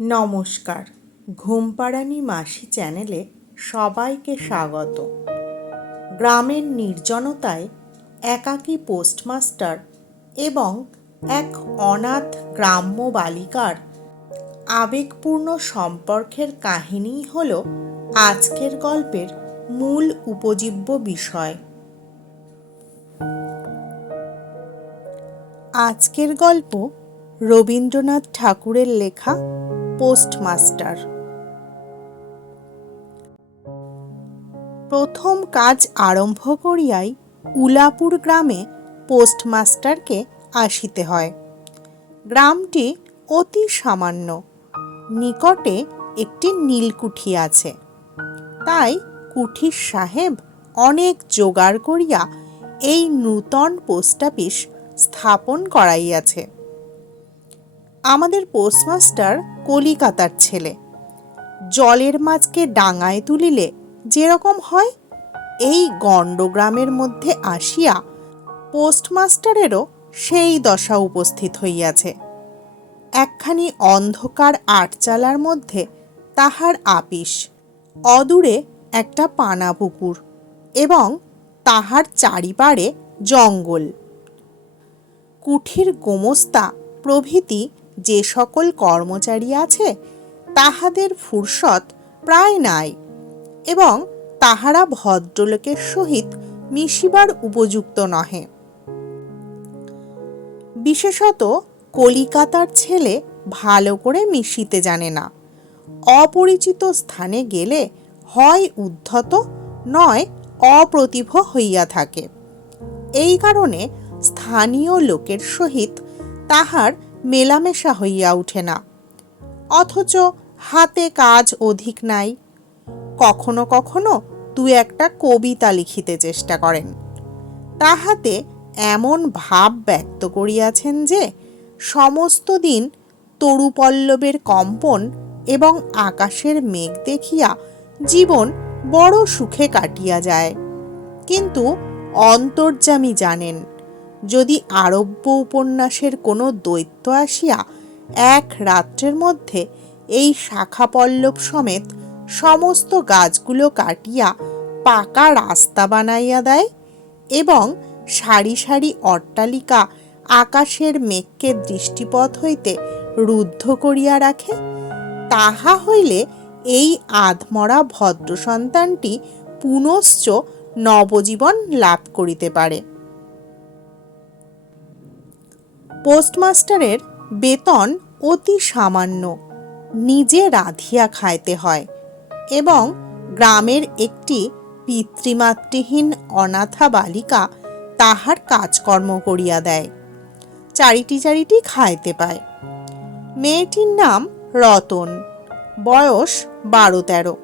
নমস্কার, ঘুমপাড়ানি মাসি চ্যানেলে সবাইকে স্বাগত। গ্রামের নির্জনতায় একাকী পোস্টমাস্টার এবং এক অনাথ গ্রাম্য বালিকার আবেগপূর্ণ সম্পর্কের কাহিনীই হল আজকের গল্পের মূল উপজীব্য বিষয়। আজকের গল্প রবীন্দ্রনাথ ঠাকুরের লেখা পোস্টমাস্টার। প্রথম কাজ আরম্ভ করিয়াই উলাপুর গ্রামে পোস্টমাস্টারকে আসিতে হয়। গ্রামটি অতি সামান্য, নিকটে একটি নীলকুঠি আছে। তাই কুঠির সাহেব অনেক জোগাড় করিয়া এই নূতন পোস্ট অফিস স্থাপন করাইয়াছে। আমাদের পোস্টমাস্টার কলিকাতার ছেলে। জলের মাছকে ডাঙায় তুলিলে যেরকম হয়, এই গণ্ডগ্রামের মধ্যে আসিয়া পোস্টমাস্টারেরও সেই দশা উপস্থিত হইয়াছে। একখানি অন্ধকার আটচালার মধ্যে তাহার আপিস, অদূরে একটা পানা পুকুর এবং তাহার চারিপাড়ে জঙ্গল। কুঠির গোমস্তা প্রভৃতি যে সকল কর্মচারী আছে, তাহাদের ফুরসত প্রায় নাই এবং তাহারা ভদ্রলোকের সহিত মিশিবার উপযুক্ত নহে। বিশেষত কলিকাতার ছেলে ভালো করে মিশিতে জানে না। অপরিচিত স্থানে গেলে হয় উদ্ধত নয় অপ্রতিভ হইয়া থাকে। এই কারণে স্থানীয় লোকের সহিত তাহার মেলামেশা হইয়া উঠে না। অথচ হাতে কাজ অধিক নাই। কখনো কখনো দু একটা কবিতা লিখিতে চেষ্টা করেন। তাহাতে এমন ভাব ব্যক্ত করিয়াছেন যে সমস্ত দিন তরুপল্লবের কম্পন এবং আকাশের মেঘ দেখিয়া জীবন বড় সুখে কাটিয়া যায়। কিন্তু অন্তর্যামী জানেন, যদি আরব্য উপন্যাসের কোনো দৈত্য আসিয়া এক রাত্রের মধ্যে এই শাখা পল্লব সমেত সমস্ত গাছগুলো কাটিয়া পাকা রাস্তা বানাইয়া দেয় এবং সারি সারি অট্টালিকা আকাশের মেঘকে দৃষ্টিপথ হইতে রুদ্ধ করিয়া রাখে, তাহা হইলে এই আধমরা ভদ্র সন্তানটি পুনশ্চ নবজীবন লাভ করিতে পারে। পোস্টমাস্টারের বেতন অতি সামান্য, নিজে রাঁধিয়া খাইতে হয় এবং গ্রামের একটি পিতৃমাতৃহীন অনাথা বালিকা তাহার কাজকর্ম করিয়া দেয়। চারিটি খাইতে পায়। মেয়েটির নাম রতন, বয়স 12-13।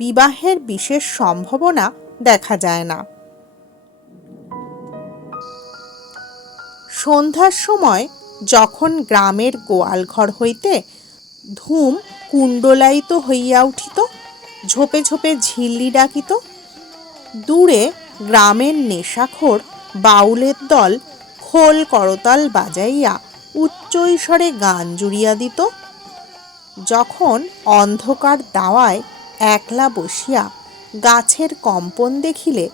বিবাহের বিশেষ সম্ভাবনা দেখা যায় না। সন্ধ্যার সময় যখন গ্রামের গোয়ালঘর হইতে ধূম কুণ্ডলায়িত হইয়া উঠিত, ঝোপে ঝোপে ঝিল্লি ডাকিত, দূরে গ্রামের নেশাখোর বাউলের দল খোল করতাল বাজাইয়া উচ্চৈস্বরে গান জুড়িয়া দিত, যখন অন্ধকার দাওয়ায় একলা বসিয়া গাছের কম্পন দেখিলে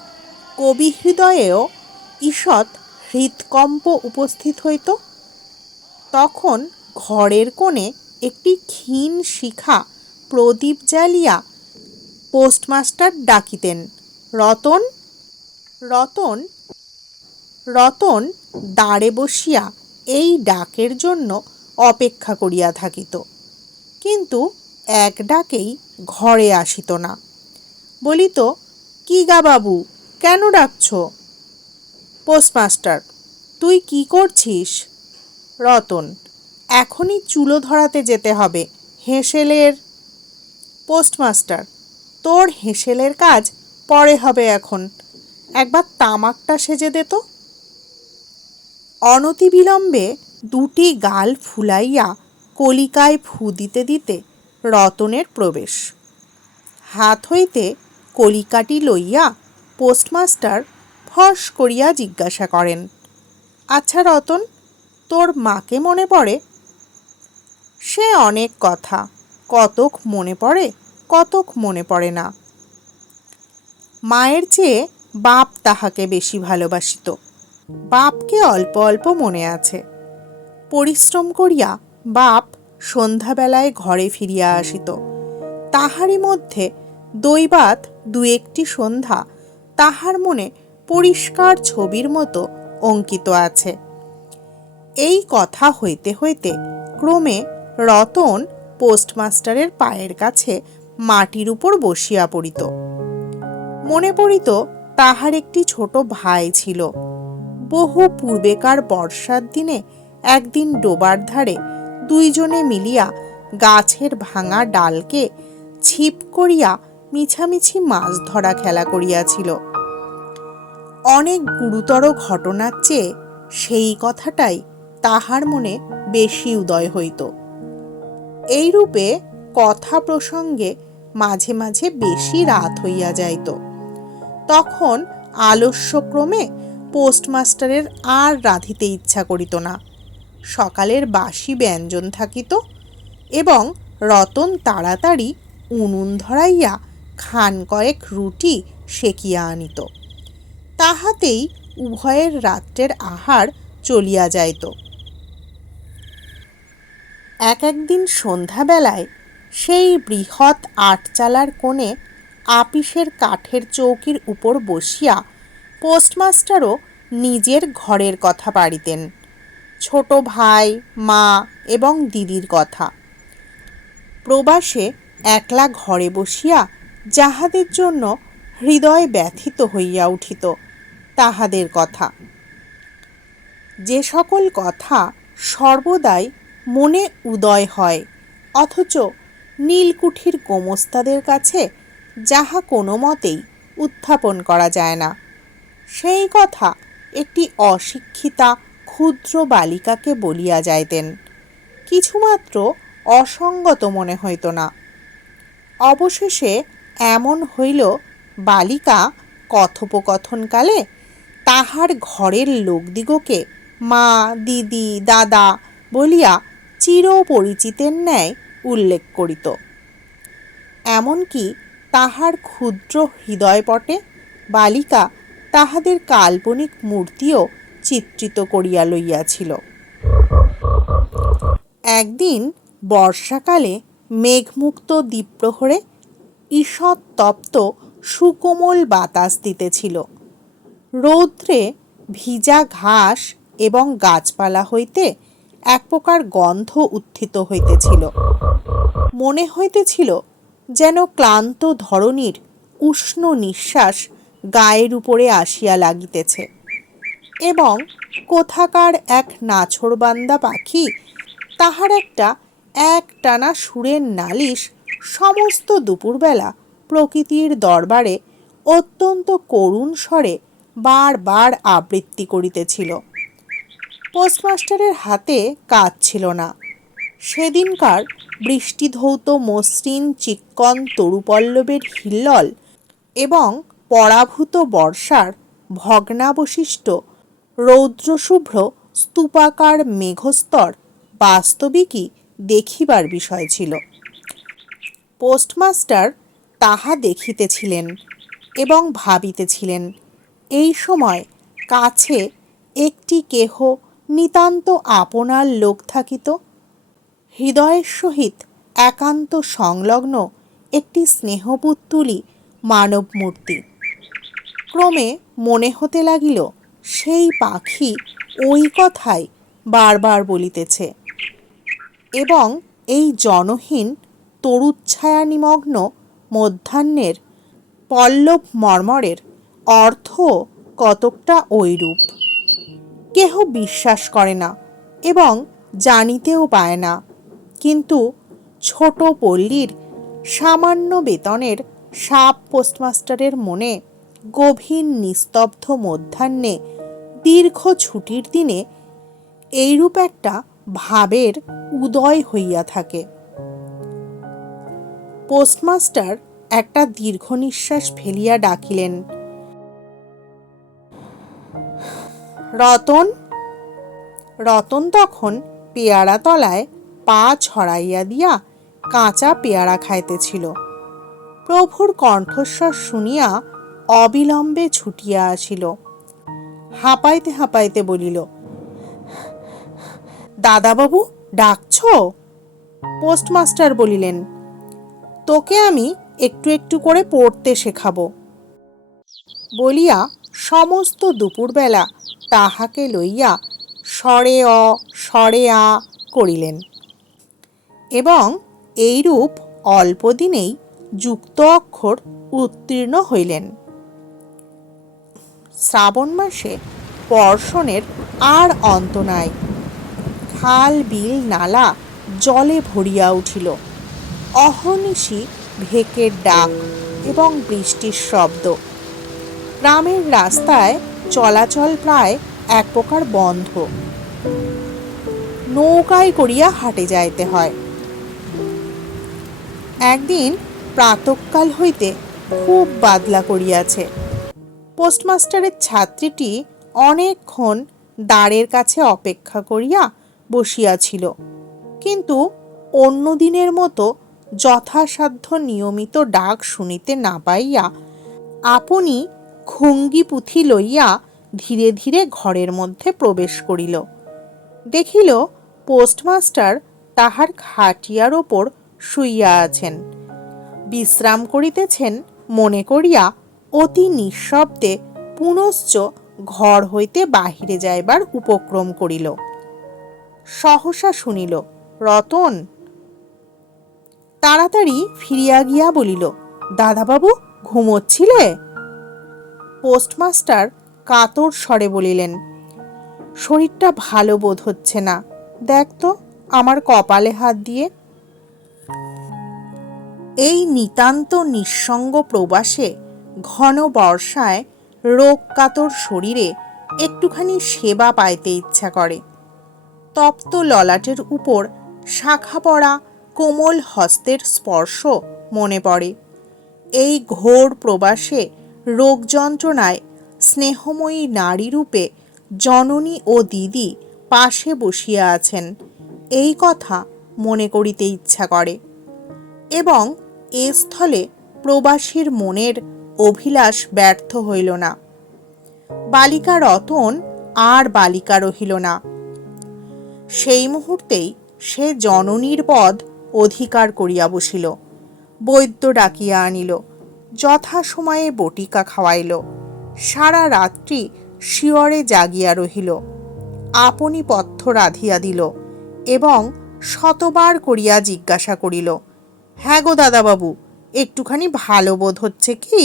কবি হৃদয়েও ঈষৎ হৃৎকম্প উপস্থিত হইত, তখন ঘরের কোণে একটি ক্ষীণ শিখা প্রদীপ জ্বালিয়া পোস্টমাস্টার ডাকিতেন, রতন, রতন। রতন দ্বারে বসিয়া এই ডাকের জন্য অপেক্ষা করিয়া থাকিত, কিন্তু এক ডাকেই ঘরে আসিত না। বলিত, কি গা বাবু, কেন ডাকছ? পোস্টমাস্টার, তুই কি করছিস? রতন, এখনই চুলো ধরাতে যেতে হবে হেঁসেলের। পোস্টমাস্টার, তোর হেঁসেলের কাজ পরে হবে, এখন একবার তামাকটা সেজে দে তো। অনতিবিলম্বে দুটি গাল ফুলাইয়া কলিকায় ফু দিতে দিতে রতনের প্রবেশ। হাত হইতে কলিকাটি লইয়া পোস্টমাস্টার ফস করিয়া জিজ্ঞাসা করেন, আচ্ছা রতন, তোর মাকে মনে পড়ে? সে অনেক কথা, কতক মনে পড়ে, কতক মনে পড়ে না। মায়ের চেয়ে বাপ তাহাকে বেশি ভালোবাসিত। বাপকে অল্প অল্প মনে আছে। পরিশ্রম করিয়া বাপ সন্ধ্যাবেলায় ঘরে ফিরিয়া আসিত। তাহারই মধ্যে দৈবাৎ দু একটি সন্ধ্যা তাহার মনে পরিষ্কার ছবির মতো অঙ্কিত আছে। এই কথা হইতে হইতে ক্রমে রতন পোস্টমাস্টারের পায়ের কাছে মাটির উপর বসিয়া পড়িত। মনে পড়িত তাহার একটি ছোট ভাই ছিল। বহু পূর্বেকার বর্ষার দিনে একদিন ডোবার ধারে দুইজনে মিলিয়া গাছের ভাঙা ডালকে ছিপ করিয়া মিছামিছি মাছ ধরা খেলা করিয়াছিল। অনেক গুরুতর ঘটনার চেয়ে সেই কথাটাই তাহার মনে বেশি উদয় হইত। এইরূপে কথা প্রসঙ্গে মাঝে মাঝে বেশি রাত হইয়া যাইত। তখন আলস্যক্রমে পোস্টমাস্টারের আর রাঁধিতে ইচ্ছা করিত না। সকালের বাসি ব্যঞ্জন থাকিত এবং রতন তাড়াতাড়ি উনুন ধরাইয়া খান কয়েক রুটি সেকিয়া আনিত। তাহাতেই উভয়ের রাত্রের আহার চলিয়া যাইত। একদিন সন্ধ্যাবেলায় সেই বৃহৎ আটচালার কোণে আপিসের কাঠের চৌকির উপর বসিয়া পোস্টমাস্টারও নিজের ঘরের কথা পাড়িতেন, ছোট ভাই, মা এবং দিদির কথা। প্রবাসে একলা ঘরে বসিয়া যাহাদের জন্য হৃদয় ব্যথিত হইয়া উঠিত তাহাদের কথা। যে সকল কথা সর্বদাই মনে উদয় হয়, অথচ নীলকুঠির গোমস্তাদের কাছে যাহা কোনো মতেই উত্থাপন করা যায় না, সেই কথা একটি অশিক্ষিতা ক্ষুদ্র বালিকাকে বলিয়া যাইতেন। কিছুমাত্র অসঙ্গত মনে হইত না। অবশেষে এমন হইল, বালিকা কথোপকথনকালে তাহার ঘরের লোকদিগকে মা, দিদি, দাদা বলিয়া চিরপরিচিতের ন্যায় উল্লেখ করিত। এমনকি তাহার ক্ষুদ্র হৃদয়পটে বালিকা তাহাদের কাল্পনিক মূর্তিও চিত্রিত করিয়া লইয়াছিল। একদিন বর্ষাকালে মেঘমুক্ত দ্বীপ্রহরে ঈষৎ তপ্ত সুকোমল বাতাস দিতেছিল। রৌদ্রে ভিজা ঘাস এবং গাছপালা হইতে এক প্রকার গন্ধ উত্থিত হইতেছিল। মনে হইতেছিল যেন ক্লান্ত ধরণীর উষ্ণ নিঃশ্বাস গায়ের উপরে আসিয়া লাগিতেছে এবং কোথাকার এক নাছোড়বান্দা পাখি তাহার একটা একটানা সুরের নালিশ সমস্ত দুপুরবেলা প্রকৃতির দরবারে অত্যন্ত করুণ স্বরে বারবার আবৃত্তি করিতেছিল। পোস্টমাস্টারের হাতে কাজ ছিল না। সেদিনকার বৃষ্টিধৌত মসৃণ চিক্কণ তরুপল্লবের হিল্লল এবং পরাভূত বর্ষার ভগ্নাবশিষ্ট রৌদ্রশুভ্র স্তূপাকার মেঘস্তর বাস্তবিকই দেখিবার বিষয় ছিল। পোস্টমাস্টার তাহা দেখিতেছিলেন এবং ভাবিতেছিলেন, এই সময় কাছে একটি কেহ নিতান্ত আপনার লোক থাকিত, হৃদয়ের সহিত একান্ত সংলগ্ন একটি স্নেহপুত্তুলি মানব মূর্তি। ক্রমে মনে হতে লাগিল সেই পাখি ওই কথাই বারবার বলিতেছে এবং এই জনহীন তরুচ্ছায়া নিমগ্ন মধ্যাহ্নের পল্লব মর্মরের অর্থ কতকটা ঐরূপ। কেহ বিশ্বাস করে না এবং জানিতেও পায় না, কিন্তু ছোট পল্লীর সামান্য বেতনের সাব পোস্টমাস্টারের মনে গভীর নিস্তব্ধ মধ্যাহ্নে দীর্ঘ ছুটির দিনে এইরূপ একটা ভাবের উদয় হইয়া থাকে। পোস্টমাস্টার একটা দীর্ঘ নিঃশ্বাস ফেলিয়া ডাকিলেন, রতন। রতন তখন পেয়ারা তলায় পা ছড়াইয়া দিয়া কাঁচা পেয়ারা খাইতেছিল। প্রভুর কণ্ঠস্বর শুনিয়া অবিলম্বে ছুটিয়া আসিল। হাঁপাইতে হাঁপাইতে বলিল, দাদাবাবু ডাকছ? পোস্টমাস্টার বলিলেন, তোকে আমি একটু একটু করে পড়তে শেখাবো। বলিয়া সমস্ত দুপুরবেলা তাহাকে লইয়া স্বরে অ স্বরে আ করিলেন এবং এইরূপ অল্পদিনেই যুক্ত অক্ষর উত্তীর্ণ হইলেন। শ্রাবণ মাসে বর্ষণের আর অন্ত নাই। খাল বিল নালা জলে ভরিয়া উঠিল। অহর্নিশি ভেকের ডাক এবং বৃষ্টির শব্দ। গ্রামের রাস্তায় চলাচল প্রায় এক প্রকার বন্ধ। নৌকায় করিয়া হাটে যাইতে হয়। একদিন প্রাতঃকাল হইতে খুব বাদলা করিয়াছে। পোস্টমাস্টারের ছাত্রীটি অনেকক্ষণ দ্বারের কাছে অপেক্ষা করিয়া বসিয়াছিল, কিন্তু অন্য দিনের মতো যথাসাধ্য নিয়মিত ডাক শুনিতে না পাইয়া আপনি খুঙ্গি পুঁথি লইয়া ধীরে ধীরে ঘরের মধ্যে প্রবেশ করিল। দেখিল পোস্টমাস্টার তাহার খাটিয়ার ওপর শুইয়া আছেন, বিশ্রাম করিতেছেন মনে করিয়া অতি নিঃশব্দে পুনশ্চ ঘর হইতে বাহিরে যাইবার উপক্রম করিল। সহসা শুনিল, রতন। তাড়াতাড়ি ফিরিয়া গিয়া বলিল, দাদাবাবু ঘুমোচ্ছিলে? পোস্টমাস্টার কাতর স্বরে বলিলেন, শরীরটা ভালো বোধ হচ্ছে না, দেখ তো আমার কপালে হাত দিয়ে। এই নিতান্ত নিঃসঙ্গ প্রবাসে ঘন বর্ষায় রোগ কাতর শরীরে একটুখানি সেবা পাইতে ইচ্ছা করে। তপ্ত ললাটের উপর শাখা পড়া কোমল হস্তের স্পর্শ মনে পড়ে। এই ঘোর প্রবাসে রোগ যন্ত্রণায় স্নেহময়ী নারীরূপে জননী ও দিদি পাশে বসিয়া আছেন, এই কথা মনে করিতে ইচ্ছা করে। এবং এ স্থলে প্রবাসীর মনের অভিলাষ ব্যর্থ হইল না। বালিকা রতন আর বালিকা রহিল না। সেই মুহূর্তেই সে জননীর পদ অধিকার করিয়া বসিল। বৈদ্য ডাকিয়া আনিল, যথাসময়ে বটিকা খাওয়াইল। সারা রাত্রি শিয়রে জাগিয়া রহিল। আপনি পথ্য রাধিয়া দিল এবং শতবার করিয়া জিজ্ঞাসা করিল, হ্যাঁ গো দাদাবাবু, একটুখানি ভালো বোধ হচ্ছে কি?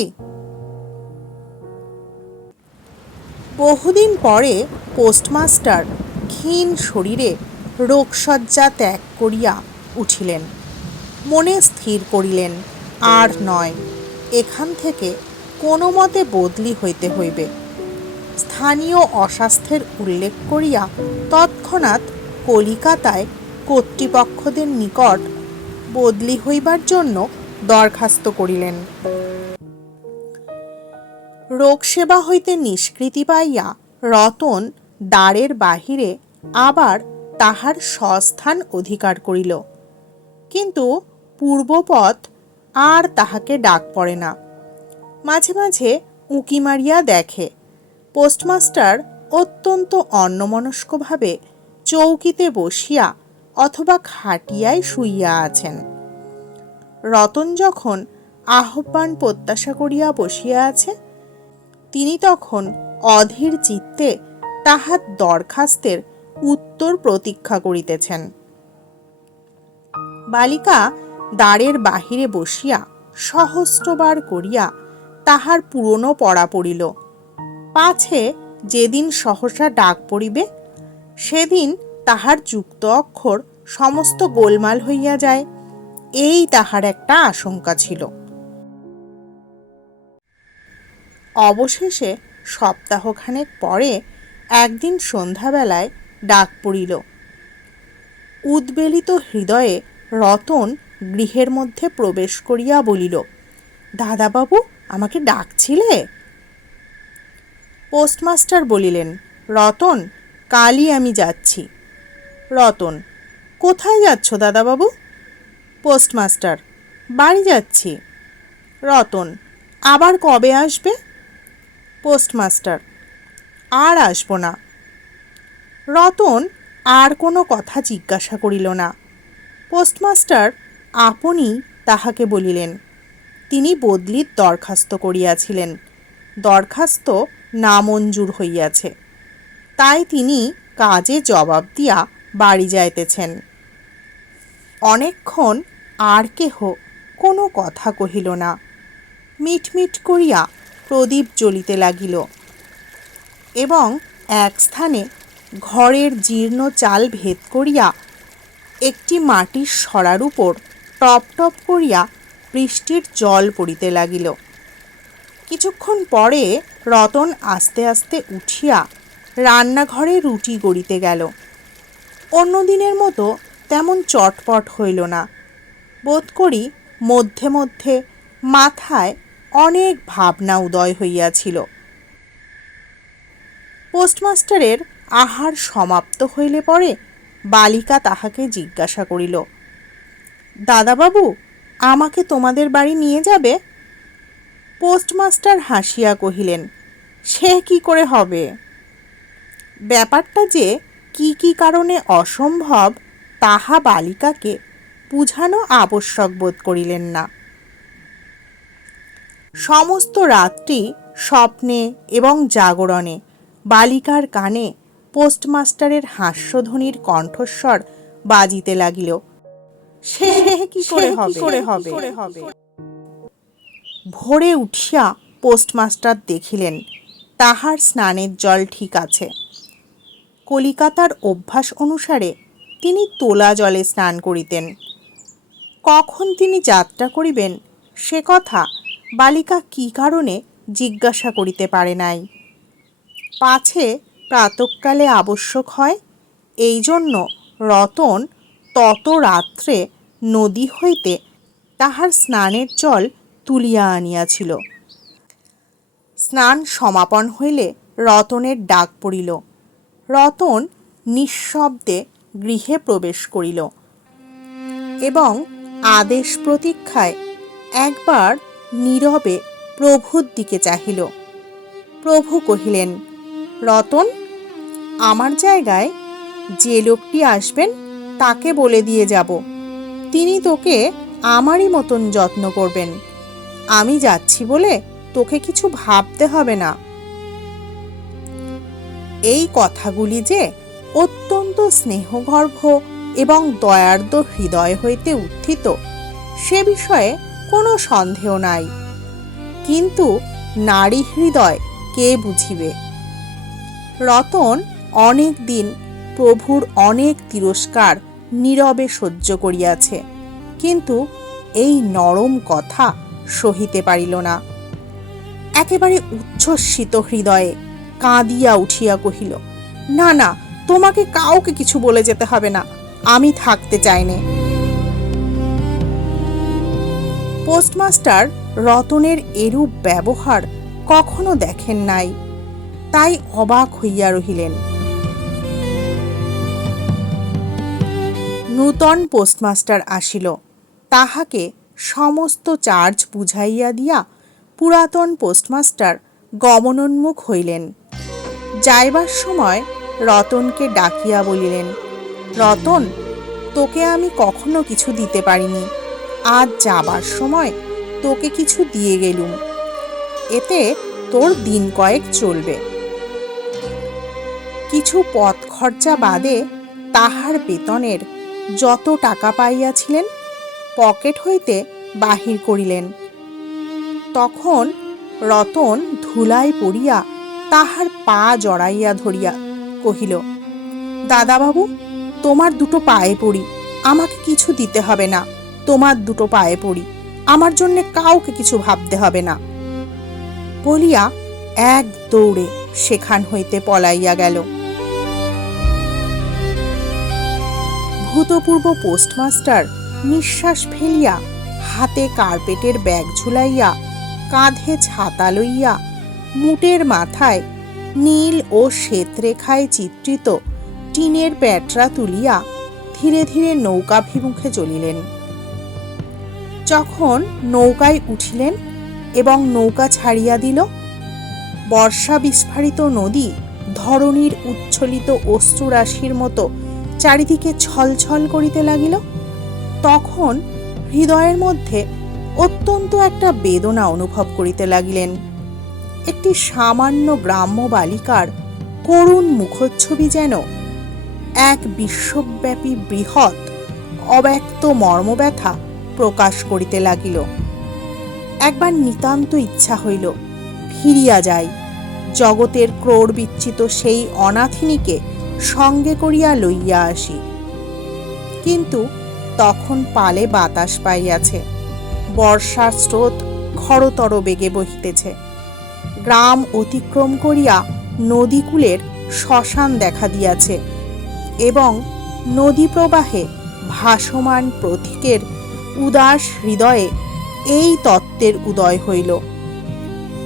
বহুদিন পরে পোস্টমাস্টার ক্ষীণ শরীরে রোগশয্যা ত্যাগ করিয়া উঠিলেন। মনে স্থির করিলেন, আর নয়, এখান থেকে কোনো মতে বদলি হইতে হইবে। স্থানীয় অস্বাস্থ্যের উল্লেখ করিয়া তৎক্ষণাৎ কলিকাতায় কর্তৃপক্ষদের নিকট বদলি হইবার জন্য দরখাস্ত করিলেন। রোগসেবা হইতে নিষ্কৃতি পাইয়া রতন দ্বারের বাহিরে আবার তাহার স্বস্থান অধিকার করিল, কিন্তু পূর্বপথ আর তাহাকে ডাক পড়ে না। মাঝে মাঝে উঁকি মারিয়া দেখে পোস্টমাস্টার অত্যন্ত অন্যমনস্কভাবে চৌকিতে বসিয়া অথবা খাটিয়ায় শুইয়া আছেন। রতন যখন আহ্বান প্রত্যাশা করিয়া বসিয়া আছে, তিনি তখন অধীর চিত্তে তাহার দরখাস্তের উত্তর প্রতীক্ষা করিতেছেন। বালিকা দ্বারের বাহিরে বসিয়া সহস্রবার করিয়া তাহার পুরনো পড়া পড়িল, পাছে যেদিন সহসা ডাক পড়িবে সেদিন তাহার যুক্ত অক্ষর সমস্ত গোলমাল হইয়া যায়, এই তাহার একটা আশঙ্কা ছিল। অবশেষে সপ্তাহখানেক পরে একদিন সন্ধ্যাবেলায় ডাক পড়িল। উদ্বেলিত হৃদয়ে রতন গৃহের মধ্যে প্রবেশ করিয়া বলিল, দাদাবাবু আমাকে ডাকছিলে? পোস্টমাস্টার বলিলেন, রতন, কালই আমি যাচ্ছি। রতন, কোথায় যাচ্ছ দাদাবাবু? পোস্টমাস্টার, বাড়ি যাচ্ছি। রতন, আবার কবে আসবে? পোস্টমাস্টার, আর আসবো না। রতন আর কোনো কথা জিজ্ঞাসা করিল না। পোস্টমাস্টার আপনি তাহাকে বলিলেন, তিনি বদলির দরখাস্ত করিয়াছিলেন, দরখাস্ত নামঞ্জুর হইয়াছে, তাই তিনি কাজে জবাব দিয়া বাড়ি যাইতেছেন। অনেকক্ষণ আর কেহ কোনো কথা কহিল না। মিটমিট করিয়া প্রদীপ জ্বলিতে লাগিল এবং এক স্থানে ঘরের জীর্ণ চাল ভেদ করিয়া একটি মাটির সরার উপর টপ টপ করিয়া বৃষ্টির জল পড়িতে লাগিল। কিছুক্ষণ পরে রতন আস্তে আস্তে উঠিয়া রান্নাঘরে রুটি গড়িতে গেল। অন্য দিনের মতো তেমন চটপট হইল না। বোধ করি মধ্যে মধ্যে মাথায় অনেক ভাবনা উদয় হইয়াছিল। পোস্টমাস্টারের আহার সমাপ্ত হইলে পরে বালিকা তাহাকে জিজ্ঞাসা করিল, দাদাবাবু, আমাকে তোমাদের বাড়ি নিয়ে যাবে? পোস্টমাস্টার হাসিয়া কহিলেন, সে কি করে হবে? ব্যাপারটা যে কি কি কারণে অসম্ভব তাহা বালিকাকে বুঝানো আবশ্যক বোধ করিলেন না। সমস্ত রাত্রি স্বপ্নে এবং জাগরণে বালিকার কানে পোস্টমাস্টারের হাস্যধ্বনির কণ্ঠস্বর বাজিতে লাগিল, সে কি করে হবে। ভোরে উঠিয়া পোস্টমাস্টার দেখিলেন তাহার স্নানের জল ঠিক আছে। কলিকাতার অভ্যাস অনুসারে তিনি তোলা জলে স্নান করিতেন। কখন তিনি যাত্রা করিবেন সে কথা বালিকা কি কারণে জিজ্ঞাসা করিতে পারে নাই। পাছে প্রাতঃকালে আবশ্যক হয়, এই জন্য রতন তত রাত্রে নদী হইতে তাহার স্নানের জল তুলিয়া আনিয়াছিল। স্নান সমাপন হইলে রতনের ডাক পড়িল। রতন নিঃশব্দে গৃহে প্রবেশ করিল এবং আদেশ প্রতীক্ষায় একবার নীরবে প্রভুর দিকে চাহিল। প্রভু কহিলেন, রতন, আমার জায়গায় যে লোকটি আসবেন তাকে বলে দিয়ে যাব, তিনি তোকে আমারই মতন যত্ন করবেন। আমি যাচ্ছি বলে তোকে কিছু ভাবতে হবে না। এই কথাগুলি যে অত্যন্ত স্নেহগর্ভ এবং দয়ার্দ্র হৃদয় হইতে উত্থিত সে বিষয়ে কোনো সন্দেহ নাই, কিন্তু নারী হৃদয় কে বুঝিবে? রতন অনেক দিন প্রভুর অনেক তিরস্কার নীরবে সহ্য করিয়াছে, কিন্তু এই নরম কথা সহিতে পারিল না। একেবারে উচ্ছ্বসিত হৃদয়ে কাঁদিয়া উঠিয়া কহিল, না না, তোমাকে কাউকে কিছু বলে যেতে হবে না, আমি থাকতে চাই নে। পোস্টমাস্টার রতনের এরূপ ব্যবহার কখনো দেখেন নাই, তাই অবাক হইয়া রহিলেন। নূতন পোস্টমাস্টার আসিল, তাহাকে সমস্ত চার্জ বুঝাইয়া দিয়া পুরাতন পোস্টমাস্টার গমনোন্মুখ হইলেন। যাইবার সময় রতনকে ডাকিয়া বলিলেন, রতন, তোকে আমি কখনো কিছু দিতে পারিনি, আজ যাবার সময় তোকে কিছু দিয়ে গেলুম, এতে তোর দিন কয়েক চলবে। কিছু পথ খরচা বাদে তাহার বেতনের যত টাকা পাইয়াছিলেন পকেট হইতে বাহির করিলেন। তখন রতন ধুলায় পড়িয়া তাহার পা জড়াইয়া ধরিয়া কহিল, দাদাবাবু, তোমার দুটো পায়ে পড়ি, আমাকে কিছু দিতে হবে না, তোমার দুটো পায়ে পড়ি, আমার জন্যে কাউকে কিছু ভাবতে হবে না, বলিয়া এক দৌড়ে সেখান হইতে পলাইয়া গেল। ভূতপূর্ব পোস্টমাস্টার নিঃশ্বাস ফেলিয়া হাতে কার্পেটের ব্যাগ ঝুলাইয়া, কাঁধে ছাতা লইয়া, মুটের মাথায় নীল ও শ্বেত রেখায় চিত্রিত টিনের প্যাটরা তুলিয়া ধীরে ধীরে নৌকাভিমুখে চলিলেন। যখন নৌকায় উঠিলেন এবং নৌকা ছাড়িয়া দিল, বর্ষা বিস্ফারিত নদী ধরণীর উচ্ছ্বলিত অশ্রুরাশির মতো চারিদিকে ছলছল করিতে লাগিল। তখন হৃদয়ের মধ্যে অত্যন্ত একটা বেদনা অনুভব করিতে লাগিলেন। একটি সামান্য গ্রাম্য বালিকার করুণ মুখচ্ছবি যেন এক বিশ্বব্যাপী বৃহৎ অব্যক্ত মর্মব্যথা প্রকাশ করিতে লাগিল। একবার নিতান্ত ইচ্ছা হইল ফিরিয়া যাই, জগতের ক্রোড় বিচ্ছিত সেই অনাথিনীকে সঙ্গে করিয়া লইয়া আসি। কিন্তু তখন পালে বাতাস পাইয়াছে, বর্ষার স্রোত খরতর বেগে বহিতেছে। গ্রাম অতিক্রম করিয়া নদীকূলের শ্মশান দেখা দিয়াছে এবং নদী প্রবাহে ভাসমান প্রতীকের উদাস হৃদয়ে এই তত্ত্বের উদয় হইল,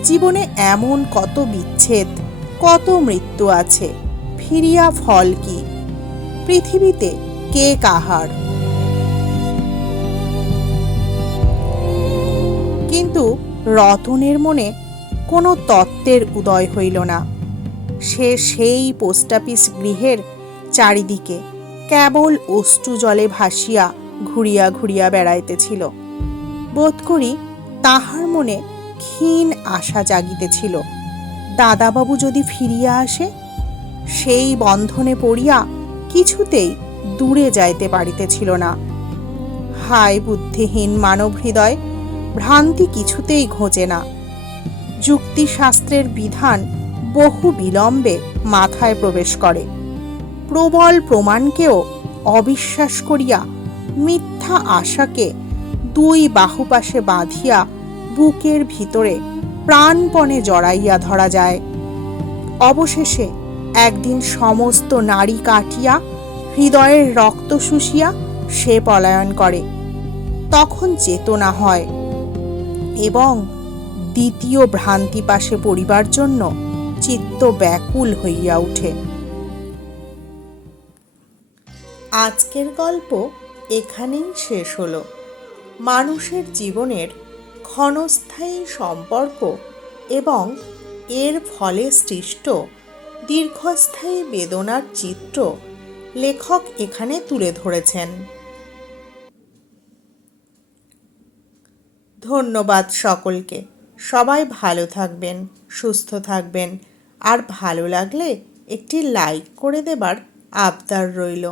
জীবনে এমন কত বিচ্ছেদ, কত মৃত্যু আছে, ফিরিয়া ফল কি? পৃথিবীতে কে কাহার? কিন্তু রতনের মনে কোনো তত্ত্বের উদয় হইল না। সে সেই পোস্ট অফিস গৃহের চারিদিকে কেবল অশ্রু জলে ভাসিয়া ঘুরিয়া ঘুরিয়া বেড়াইতেছিল। বোধ করি তাহার মনে ক্ষীণ আশা জাগিতেছিল, দাদাবাবু যদি ফিরিয়া আসে। সেই বন্ধনে পড়িয়া কিছুতেই দূরে যাইতে পারিতেছিল না। হায় বুদ্ধিহীন মানব হৃদয়, ভ্রান্তি কিছুতেই ঘোচে না। যুক্তিশাস্ত্রের বিধান বহু বিলম্বে মাথায় প্রবেশ করে। প্রবল প্রমাণকেও অবিশ্বাস করিয়া মিথ্যা আশাকে দুই বাহুপাশে বাঁধিয়া বুকের ভিতরে প্রাণপণে জড়াইয়া ধরা যায়। অবশেষে একদিন সমস্ত নাড়ি কাটিয়া হৃদয়ের রক্ত শুষিয়া সে পলায়ন করে। তখন চেতনা হয় এবং দ্বিতীয় ভ্রান্তি পাশে পড়িবার জন্য চিত্ত ব্যাকুল হইয়া উঠে। আজকের গল্প এখানেই শেষ হলো। মানুষের জীবনের ক্ষণস্থায়ী সম্পর্ক এবং এর ফলে সৃষ্ট দীর্ঘস্থায়ী বেদনার চিত্র লেখক এখানে তুলে ধরেছেন। ধন্যবাদ সকলকে। সবাই ভালো থাকবেন, সুস্থ থাকবেন, আর ভালো লাগলে একটি লাইক করে দেবার আবদার রইল।